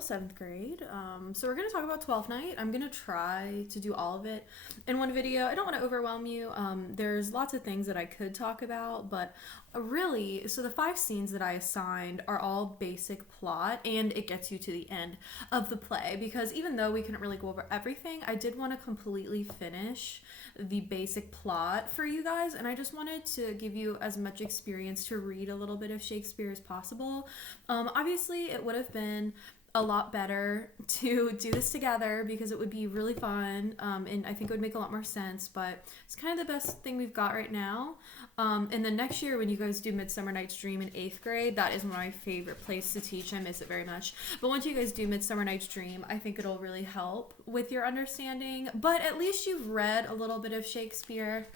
7th grade. So we're going to talk about 12th night. I'm going to try to do all of it in one video. I don't want to overwhelm you. There's lots of things that I could talk about, but really, so the 5 scenes that I assigned are all basic plot, and it gets you to the end of the play, because even though we couldn't really go over everything, I did want to completely finish the basic plot for you guys, and I just wanted to give you as much experience to read a little bit of Shakespeare as possible. Obviously, it would have been a lot better to do this together because it would be really fun, and I think it would make a lot more sense, but it's kind of the best thing we've got right now. And then next year when you guys do Midsummer Night's Dream in 8th grade, that is my favorite place to teach. I miss it very much. But once you guys do Midsummer Night's Dream, I think it'll really help with your understanding. But at least you've read a little bit of Shakespeare.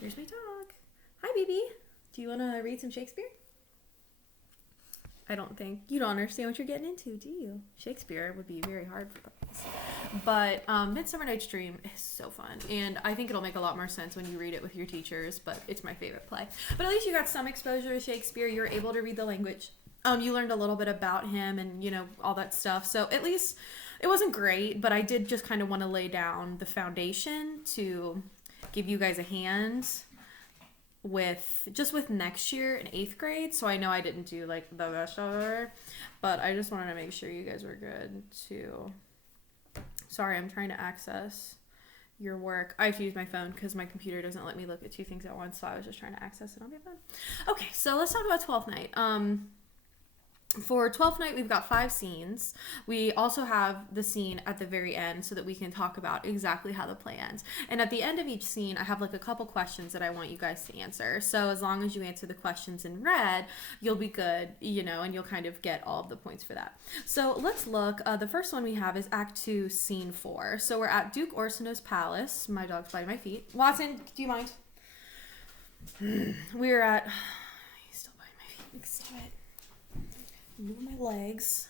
There's my dog. Hi, baby. Do you want to read some Shakespeare? I don't think you don't understand what you're getting into, do you? Shakespeare would be very hard for us. But Midsummer Night's Dream is so fun, and I think it'll make a lot more sense when you read it with your teachers, but it's my favorite play. But at least you got some exposure to Shakespeare. You're able to read the language. You learned a little bit about him and, you know, all that stuff. So at least it wasn't great, but I did just kind of want to lay down the foundation to give you guys a hand with next year in 8th grade. So I know I didn't do like the best ever, but I just wanted to make sure you guys were good too. Sorry, I'm trying to access your work. I have to use my phone because my computer doesn't let me look at 2 things at once, so I was just trying to access it on my phone. Okay, so let's talk about 12th night. For 12th night, we've got 5 scenes. We also have the scene at the very end so that we can talk about exactly how the play ends. And at the end of each scene, I have like a couple questions that I want you guys to answer. So as long as you answer the questions in red, you'll be good, you know, and you'll kind of get all of the points for that. So let's look. The first one we have is Act 2, Scene 4. So we're at Duke Orsino's palace. My dog's biting my feet. Watson, do you mind? We're at... He's still biting my feet. Stop it. Move my legs.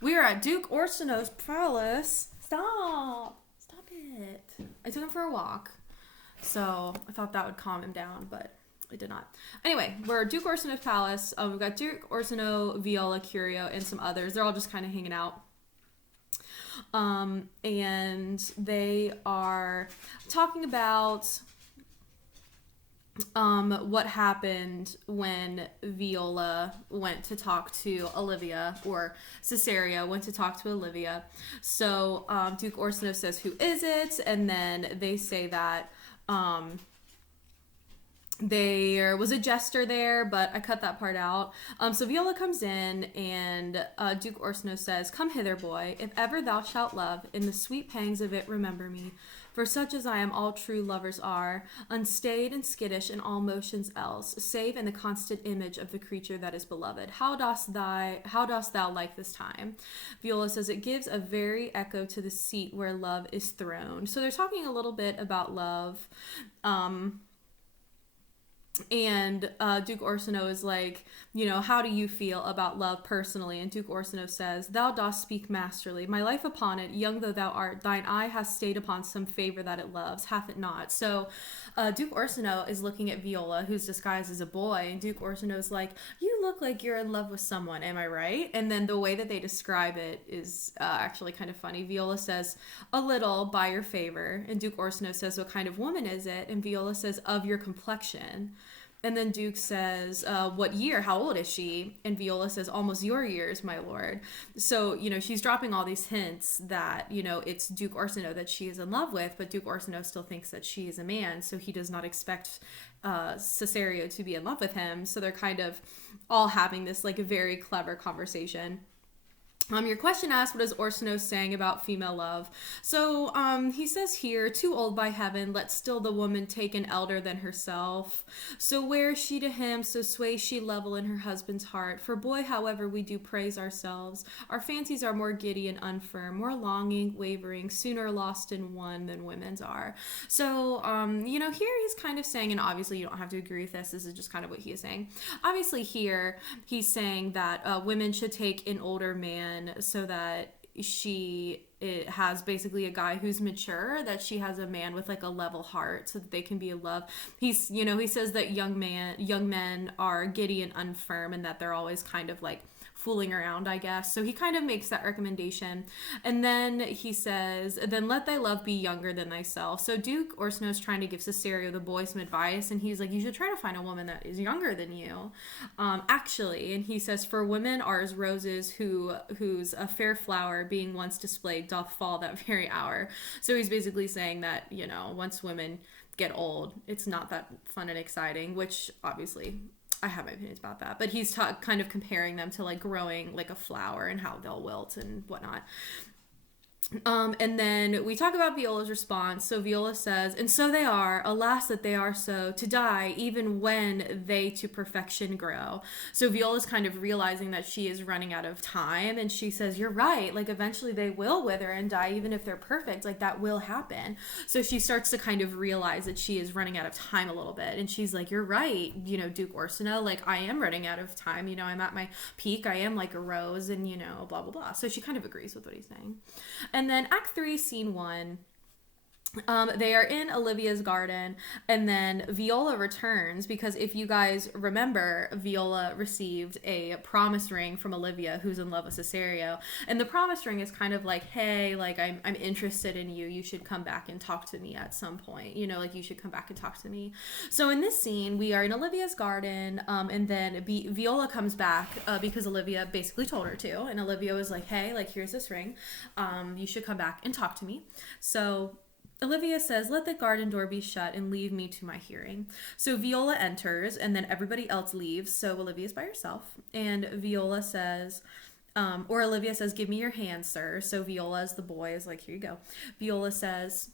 We are at Duke Orsino's palace. Stop it. I took him for a walk, so I thought that would calm him down, but it did not. Anyway, we're at Duke Orsino's palace. We've got Duke Orsino, Viola, Curio, and some others. They're all just kind of hanging out. And they are talking about what happened when Viola went to talk to Olivia, or Cesario went to talk to Olivia. So Duke Orsino says, "Who is it?" And then they say that there was a jester there, but I cut that part out. So Viola comes in, and Duke Orsino says, "Come hither, boy, if ever thou shalt love, in the sweet pangs of it remember me. For such as I am all true lovers are, unstayed and skittish in all motions else, save in the constant image of the creature that is beloved. How dost thou like this time?" Viola says, "It gives a very echo to the seat where love is throned." So they're talking a little bit about love. And Duke Orsino is like, you know, "How do you feel about love personally?" And Duke Orsino says, "Thou dost speak masterly. My life upon it, young though thou art, thine eye hath stayed upon some favor that it loves, hath it not?" So Duke Orsino is looking at Viola, who's disguised as a boy, and Duke Orsino is like, "You look like you're in love with someone, am I right?" And then the way that they describe it is actually kind of funny. Viola says, "A little, by your favor." And Duke Orsino says, "What kind of woman is it?" And Viola says, "Of your complexion." And then Duke says, "What year? How old is she?" And Viola says, "Almost your years, my lord." So, you know, she's dropping all these hints that, you know, it's Duke Orsino that she is in love with, but Duke Orsino still thinks that she is a man, so he does not expect Cesario to be in love with him. So they're kind of all having this, like, a very clever conversation. Your question asked, what is Orsino saying about female love? So he says here, "Too old by heaven, let still the woman take an elder than herself. So wears she to him, so sways she level in her husband's heart. For boy, however, we do praise ourselves. Our fancies are more giddy and unfirm, more longing, wavering, sooner lost in one than women's are." So, you know, here he's kind of saying, and obviously you don't have to agree with this is just kind of what he is saying. Obviously here, he's saying that women should take an older man so that it has basically a guy who's mature, that she has a man with like a level heart so that they can be in love. He's, you know, he says that young men are giddy and unfirm, and that they're always kind of like fooling around, I guess. So he kind of makes that recommendation. And then he says, then let thy love be younger than thyself. So Duke Orsino is trying to give Cesario, the boy, some advice. And he's like, you should try to find a woman that is younger than you, actually. And he says, for women are as roses whose a fair flower being once displayed doth fall that very hour. So he's basically saying that, you know, once women get old, it's not that fun and exciting, which obviously I have my opinions about that, but he's kind of comparing them to like growing like a flower and how they'll wilt and whatnot. And then we talk about Viola's response. So Viola says, and so they are, alas that they are so, to die even when they to perfection grow. So Viola's kind of realizing that she is running out of time, and she says, you're right, like eventually they will wither and die even if they're perfect, like that will happen. So she starts to kind of realize that she is running out of time a little bit, and she's like, you're right, you know, Duke Orsino, like I am running out of time, you know, I'm at my peak, I am like a rose, and you know, blah blah blah. So she kind of agrees with what he's saying. And then Act 3, Scene 1, they are in Olivia's garden, and then Viola returns because if you guys remember, Viola received a promise ring from Olivia, who's in love with Cesario, and the promise ring is kind of like, hey, like I'm interested in you, you should come back and talk to me at some point, you know, like you should come back and talk to me. So in this scene, we are in Olivia's garden, and then Viola comes back because Olivia basically told her to, and Olivia was like, hey, like here's this ring, you should come back and talk to me. So Olivia says, let the garden door be shut and leave me to my hearing. So Viola enters, and then everybody else leaves. So Olivia's by herself. And Viola says, Olivia says, give me your hand, sir. So Viola, as the boy, is like, here you go. Viola says,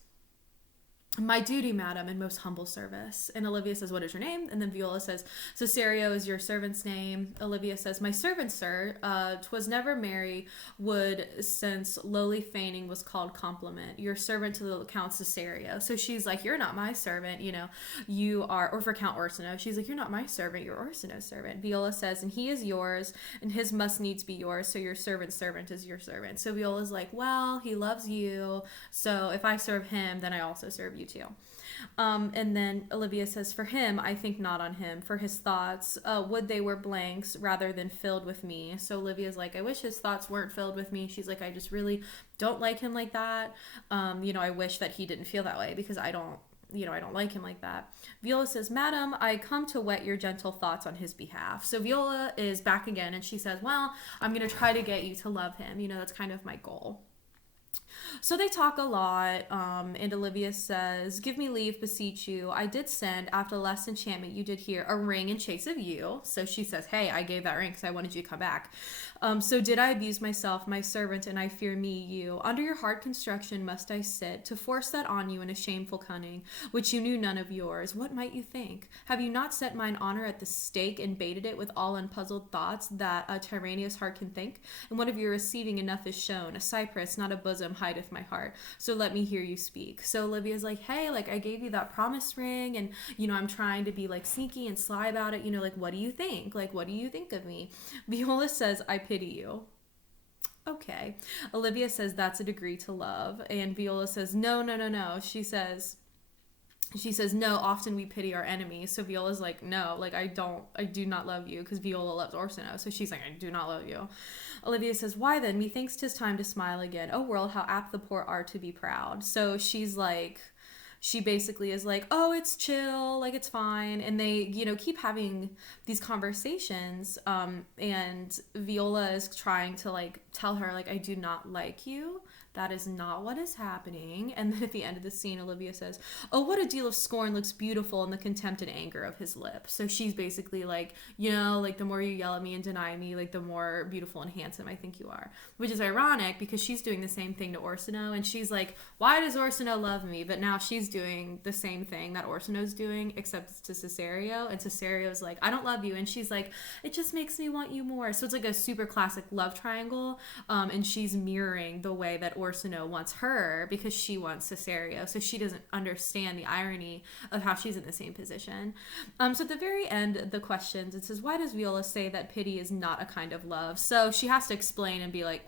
my duty, madam, and most humble service. And Olivia says, what is your name? And then Viola says, Cesario is your servant's name. Olivia says, my servant, sir, 'twas never Mary would, since lowly feigning was called compliment. Your servant to the Count Cesario. So she's like, you're not my servant, you know, you are, or for Count Orsino, she's like, you're not my servant, you're Orsino's servant. Viola says, and he is yours, and his must needs be yours, so your servant's servant is your servant. So Viola's like, well, he loves you, so if I serve him, then I also serve you too. And then Olivia says, for him, I think not on him, for his thoughts, would they were blanks rather than filled with me. So Olivia's like, I wish his thoughts weren't filled with me. She's like, I just really don't like him like that. You know, I wish that he didn't feel that way because I don't like him like that. Viola says, madam, I come to whet your gentle thoughts on his behalf. So Viola is back again, and she says, well, I'm going to try to get you to love him. You know, that's kind of my goal. So they talk a lot, and Olivia says, give me leave, beseech you. I did send, after the last enchantment you did here, a ring in chase of you. So she says, hey, I gave that ring because I wanted you to come back. So did I abuse myself, my servant, and I fear me, you. Under your hard construction must I sit, to force that on you in a shameful cunning, which you knew none of yours. What might you think? Have you not set mine honor at the stake, and baited it with all unpuzzled thoughts that a tyrannous heart can think? And what of your receiving enough is shown, a cypress, not a bosom, hideth my heart. So let me hear you speak. So Olivia's like, hey, like I gave you that promise ring, and you know, I'm trying to be like sneaky and sly about it, you know, like what do you think? Like what do you think of me? Viola says, I pity you. Okay. Olivia says, that's a degree to love. And Viola says, no. She says, no, often we pity our enemies. So Viola's like, no, like I do not love you, because Viola loves Orsino. So she's like, I do not love you. Olivia says, why then? Methinks 'tis time to smile again. Oh world, how apt the poor are to be proud. So she's like, she basically is like, oh, it's chill, like it's fine. And they, you know, keep having these conversations. And Viola is trying to like tell her, like, I do not like you. That is not what is happening. And then at the end of the scene, Olivia says, oh, what a deal of scorn looks beautiful in the contempt and anger of his lip. So she's basically like, you know, like the more you yell at me and deny me, like the more beautiful and handsome I think you are. Which is ironic because she's doing the same thing to Orsino. And she's like, why does Orsino love me? But now she's doing the same thing that Orsino's doing, except it's to Cesario. And Cesario's like, I don't love you. And she's like, it just makes me want you more. So it's like a super classic love triangle. And she's mirroring the way that Orsino wants her because she wants Cesario. So she doesn't understand the irony of how she's in the same position. So at the very end of the questions, it says, why does Viola say that pity is not a kind of love? So she has to explain and be like,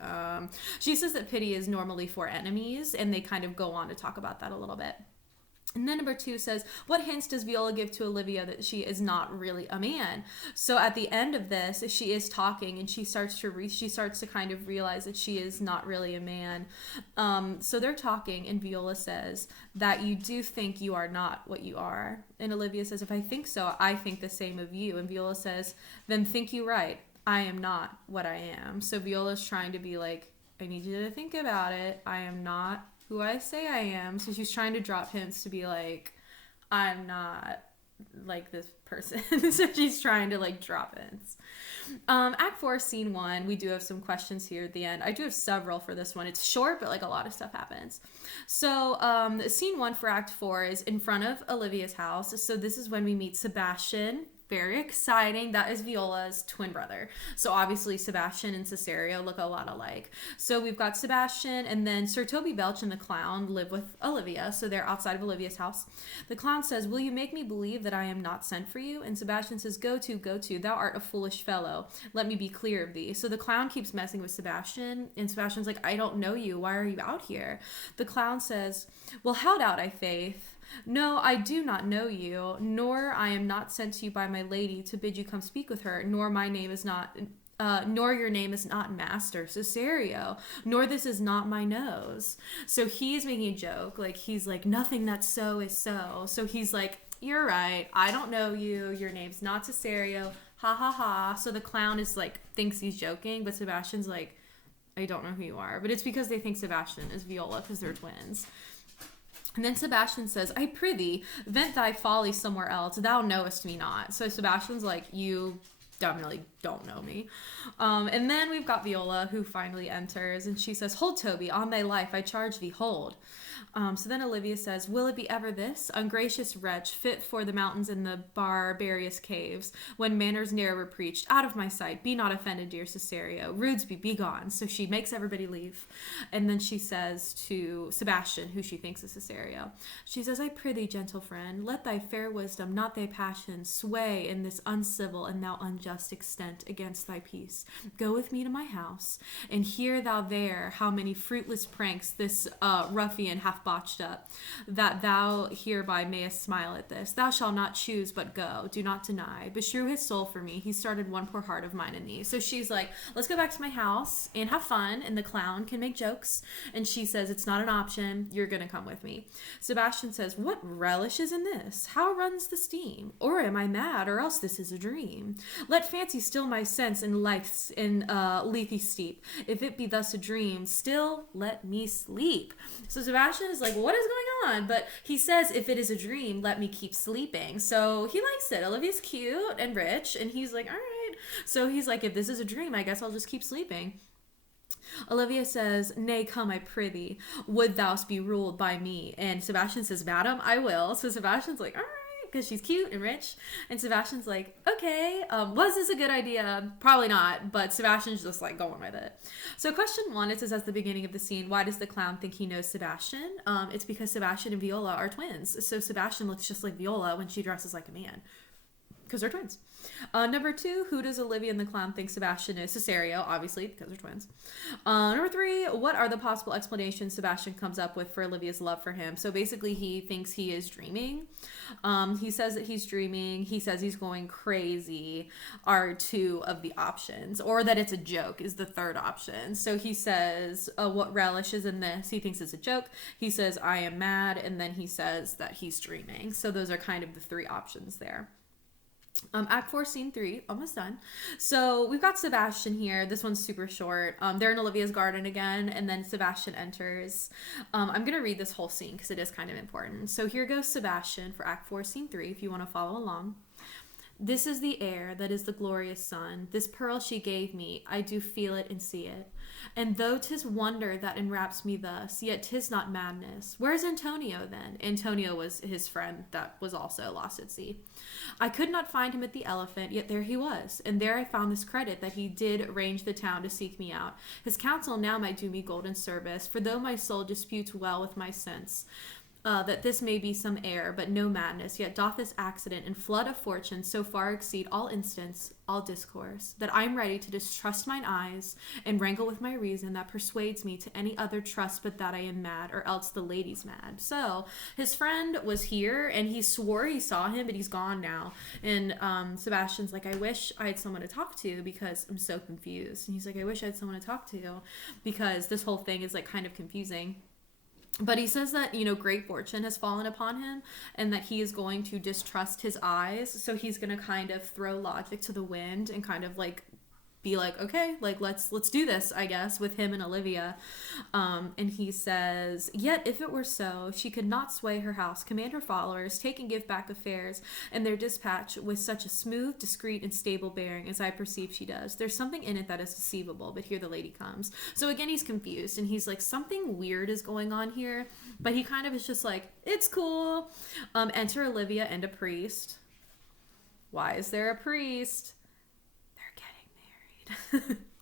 she says that pity is normally for enemies, and they kind of go on to talk about that a little bit. And then number 2 says, what hints does Viola give to Olivia that she is not really a man? So at the end of this, she is talking and she starts to kind of realize that she is not really a man. So they're talking and Viola says that you do think you are not what you are. And Olivia says, if I think so, I think the same of you. And Viola says, then think you right. I am not what I am. So Viola's trying to be like, I need you to think about it. I am not who I say I am. So she's trying to drop hints to be like, I'm not like this person. So she's trying to like drop hints. Act 4, scene 1, we do have some questions here at the end. I do have several for this one. It's short, but like a lot of stuff happens. So scene 1 for Act 4 is in front of Olivia's house. So this is when we meet Sebastian. Very exciting. That is Viola's twin brother. So obviously Sebastian and Cesario look a lot alike. So we've got Sebastian, and then Sir Toby Belch and the clown live with Olivia. So they're outside of Olivia's house. The clown says, will you make me believe that I am not sent for you? And Sebastian says, go to, thou art a foolish fellow. Let me be clear of thee. So the clown keeps messing with Sebastian, and Sebastian's like, I don't know you. Why are you out here? The clown says, well, held out I faith. No, I do not know you, nor I am not sent to you by my lady to bid you come speak with her, nor my name is not, nor your name is not Master Cesario, nor this is not my nose. So he's making a joke, like he's like, nothing that's so is so. So he's like, you're right, I don't know you, your name's not Cesario, ha ha ha. So the clown is like, thinks he's joking, but Sebastian's like, I don't know who you are. But it's because they think Sebastian is Viola because they're twins. And then Sebastian says, I prithee, vent thy folly somewhere else, thou knowest me not. So Sebastian's like, you definitely don't know me. And then we've got Viola, who finally enters, and she says, hold, Toby, on thy life, I charge thee, hold. So then Olivia says, will it be ever this, ungracious wretch, fit for the mountains and the barbarous caves, when manners ne'er were preached, out of my sight, be not offended, dear Cesario, Rudesby, be gone. So she makes everybody leave. And then she says to Sebastian, who she thinks is Cesario, she says, I prithee, gentle friend, let thy fair wisdom, not thy passion, sway in this uncivil and thou unjust extent against thy peace. Go with me to my house, and hear thou there how many fruitless pranks this ruffian hath botched up, that thou hereby mayest smile at this. Thou shalt not choose but go, do not deny, beshrew his soul for me, he started one poor heart of mine and thee. So she's like, let's go back to my house and have fun, and the clown can make jokes, and she says, it's not an option, you're gonna come with me. Sebastian says, what relish is in this? How runs the steam? Or am I mad, or else this is a dream? Let fancy still my sense in life's in lethe steep. If it be thus a dream, still let me sleep. So Sebastian is like, what is going on? But he says, if it is a dream, let me keep sleeping. So he likes it. Olivia's cute and rich, and he's like, all right. So he's like, if this is a dream, I guess I'll just keep sleeping. Olivia says, nay, come, I prithee, would thou be ruled by me? And Sebastian says, madam, I will. So Sebastian's like, all right, because she's cute and rich. And Sebastian's like, okay, was this a good idea? Probably not, but Sebastian's just like going with it. So question 1, it says at the beginning of the scene, why does the clown think he knows Sebastian? It's because Sebastian and Viola are twins. So Sebastian looks just like Viola when she dresses like a man, because they're twins. Number 2, who does Olivia and the clown think Sebastian is? Cesario, obviously, because they're twins. Number 3, what are the possible explanations Sebastian comes up with for Olivia's love for him? So basically, he thinks he is dreaming. He says that he's dreaming. He says he's going crazy are 2 of the options. Or that it's a joke is the 3rd option. So he says, what relish is in this? He thinks it's a joke. He says, I am mad. And then he says that he's dreaming. So those are kind of the 3 options there. Act 4, scene 3, almost done. So we've got Sebastian here. This one's super short. They're in Olivia's garden again, and then Sebastian enters. I'm going to read this whole scene because it is kind of important. So here goes Sebastian for Act 4, scene 3, if you want to follow along. This is the air that is the glorious sun. This pearl she gave me, I do feel it and see it. And though 'tis wonder that enwraps me thus, yet 'tis not madness. Where's Antonio then? Antonio was his friend that was also lost at sea. I could not find him at the Elephant, yet there he was. And there I found this credit that he did range the town to seek me out. His counsel now might do me golden service, for though my soul disputes well with my sense, that this may be some error, but no madness, yet doth this accident and flood of fortune so far exceed all instance, all discourse, that I am ready to distrust mine eyes, and wrangle with my reason that persuades me to any other trust but that I am mad, or else the lady's mad. So his friend was here, and he swore he saw him, but he's gone now. And Sebastian's like, I wish I had someone to talk to because I'm so confused. And he's like, I wish I had someone to talk to because this whole thing is like kind of confusing. But he says that, great fortune has fallen upon him and that he is going to distrust his eyes. So he's going to kind of throw logic to the wind and kind of like be like, okay, like let's do this, I guess, with him and Olivia. And he says, yet if it were so, she could not sway her house, command her followers, take and give back affairs and their dispatch with such a smooth, discreet, and stable bearing as I perceive she does. There's something in it that is deceivable, but here the lady comes. So again, he's confused and he's like, something weird is going on here, but he kind of is just like, it's cool. Enter Olivia and a priest. Why is there a priest?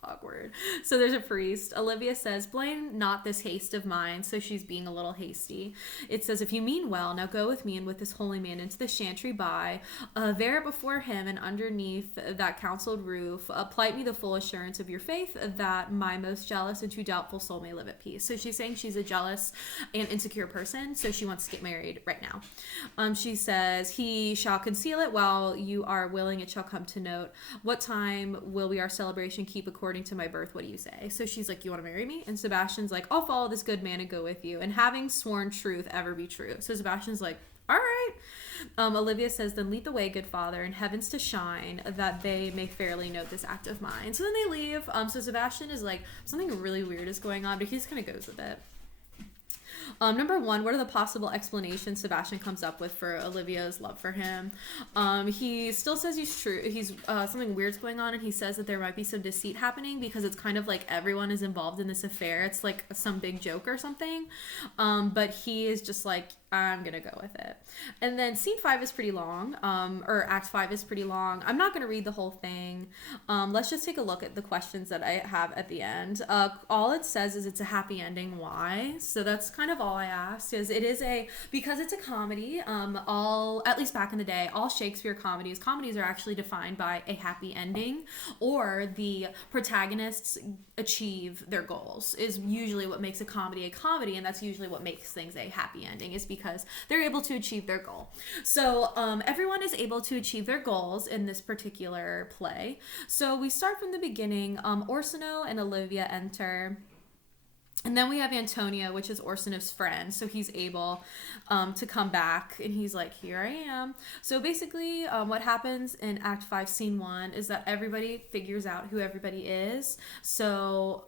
Awkward. So there's a priest. Olivia says, blame not this haste of mine. So she's being a little hasty. It says, if you mean well, now go with me and with this holy man into the chantry by, there before him and underneath that counselled roof, plight me the full assurance of your faith that my most jealous and too doubtful soul may live at peace. So she's saying she's a jealous and insecure person, so she wants to get married right now. She says, he shall conceal it while you are willing, it shall come to note. What time will we our celebration keep according to my birth? What do you say? So she's like, you want to marry me? And Sebastian's like, I'll follow this good man and go with you, and having sworn truth ever be true. So Sebastian's like, all right. Olivia says, then lead the way, good father, in heavens to shine, that they may fairly note this act of mine. So then they leave. So Sebastian is like, something really weird is going on, but he just kind of goes with it. Number one, what are the possible explanations Sebastian comes up with for Olivia's love for him? He still says he's true. He's something weird's going on, and he says that there might be some deceit happening because it's kind of like everyone is involved in this affair. It's like some big joke or something. But he is just like, I'm gonna go with it. And then scene 5 is pretty long, or act 5 is pretty long. I'm not gonna read the whole thing. Let's just take a look at the questions that I have at the end. All it says is it's a happy ending. Why? So that's kind of all I asked. Is it is because it's a comedy. At least back in the day, all Shakespeare comedies are actually defined by a happy ending, or the protagonists achieve their goals is usually what makes a comedy, and that's usually what makes things a happy ending, is because they're able to achieve their goal. So everyone is able to achieve their goals in this particular play. So we start from the beginning. Orsino and Olivia enter. And then we have Antonio, which is Orsino's friend. So he's able to come back, and he's like, here I am. So basically what happens in Act 5, Scene 1 is that everybody figures out who everybody is. So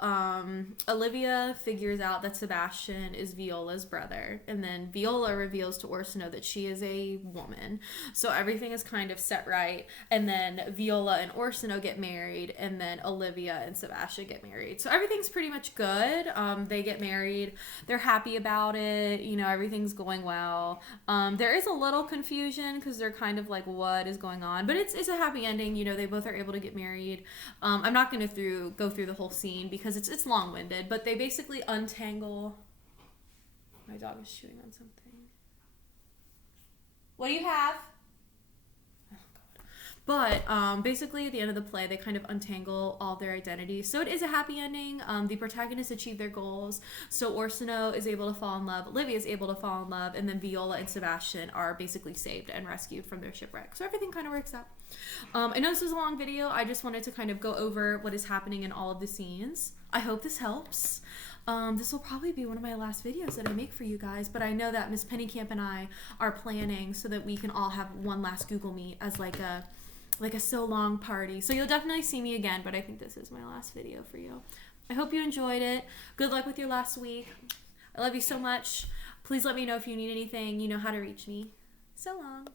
Olivia figures out that Sebastian is Viola's brother. And then Viola reveals to Orsino that she is a woman. So everything is kind of set right. And then Viola and Orsino get married. And then Olivia and Sebastian get married. So everything's pretty much good. They get married. They're happy about it. Everything's going well. There is a little confusion because they're kind of like, what is going on? But it's a happy ending. They both are able to get married. I'm not going to go through the whole scene because it's long-winded, but they basically untangle. My dog is chewing on something. What do you have? But basically, at the end of the play, they kind of untangle all their identities. So it is a happy ending. The protagonists achieve their goals. So Orsino is able to fall in love. Olivia is able to fall in love. And then Viola and Sebastian are basically saved and rescued from their shipwreck. So everything kind of works out. I know this was a long video. I just wanted to kind of go over what is happening in all of the scenes. I hope this helps. This will probably be one of my last videos that I make for you guys, but I know that Miss Pennycamp and I are planning so that we can all have one last Google Meet as like a so long party. So you'll definitely see me again, but I think this is my last video for you. I hope you enjoyed it. Good luck with your last week. I love you so much. Please let me know if you need anything. You know how to reach me. So long.